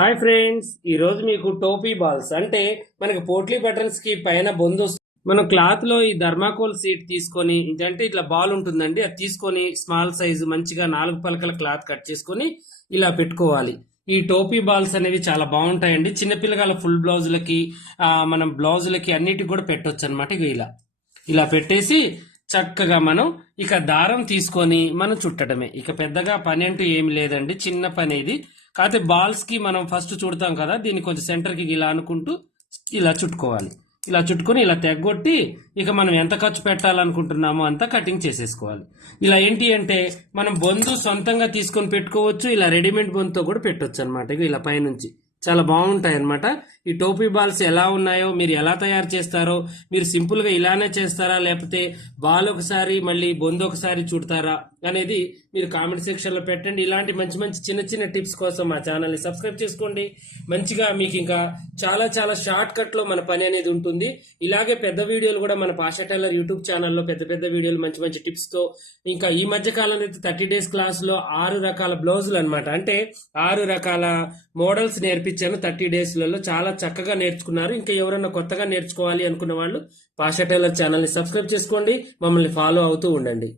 Hi friends, ఈ రోజు మీకు టోపీ బాల్స్ అంటే మనకి పోట్లీ బటన్స్ కి పైన బొందు మనం క్లాత్ లో ఈ ధర్మాకోల్ సీట్ తీసుకొని అంటే ఇట్లా బాల్ ఉంటుందండి, అది తీసుకొని స్మాల్ సైజు మంచిగా 4 పలకల క్లాత్ కట్ చేసుకొని ఇలా పెట్టుకోవాలి. ఈ టోపీ బాల్స్ అనేవి చాలా బాగుంటాయండి. చిన్నపిల్లగాల ఫుల్ బ్లౌజులకి మనం బ్లౌజులకి అన్నిటికి కూడా పెట్టొచ్చు అనమాట. ఇక ఇలా ఇలా పెట్టేసి చక్కగా మనం ఇక దారం తీసుకొని మనం చుట్టడమే. ఇక పెద్దగా పని అంటూ ఏమి లేదండి, చిన్న పని ఇది. కాకపోతే బాల్స్ కి మనం ఫస్ట్ చుడతాం కదా, దీన్ని కొంచెం సెంటర్ కి ఇలా అనుకుంటూ ఇలా చుట్టుకోవాలి. ఇలా చుట్టుకొని ఇలా తెగ్గొట్టి ఇక మనం ఎంత ఖర్చు పెట్టాలనుకుంటున్నామో అంతా కటింగ్ చేసేసుకోవాలి. ఇలా ఏంటి అంటే మనం బొందు సొంతంగా తీసుకొని పెట్టుకోవచ్చు, ఇలా రెడీమేడ్ బొందుతో కూడా పెట్టొచ్చు అనమాట. ఇక ఇలా పైనుంచి చాలా బాగుంటాయి అనమాట. ఈ టోపీ బాల్స్ ఎలా ఉన్నాయో, మీరు ఎలా తయారు చేస్తారో, మీరు సింపుల్ గా ఇలానే చేస్తారా లేకపోతే బాల్ ఒకసారి మళ్ళీ బొందు ఒకసారి చుడతారా అనేది మీరు కామెంట్ సెక్షన్ లో పెట్టండి. ఇలాంటి మంచి మంచి చిన్న చిన్న టిప్స్ కోసం మా ఛానల్ ని సబ్స్క్రైబ్ చేసుకోండి. మంచిగా మీకు ఇంకా చాలా చాలా షార్ట్ కట్ లో మన పని అనేది ఉంటుంది. ఇలాగే పెద్ద వీడియోలు కూడా మన పాషా టైలర్ యూట్యూబ్ ఛానల్లో పెద్ద పెద్ద వీడియోలు మంచి మంచి టిప్స్ తో, ఇంకా ఈ మధ్య కాలంలో అయితే 30 డేస్ క్లాస్ లో 6 రకాల బ్లౌజులు అనమాట, అంటే 6 రకాల మోడల్స్ నేర్పించాను 30 డేస్లలో. చాలా చక్కగా నేర్చుకున్నారు. ఇంకా ఎవరైనా కొత్తగా నేర్చుకోవాలి అనుకున్న వాళ్ళు పాషా టైలర్ ఛానల్ ని సబ్స్క్రైబ్ చేసుకోండి, మమ్మల్ని ఫాలో అవుతూ ఉండండి.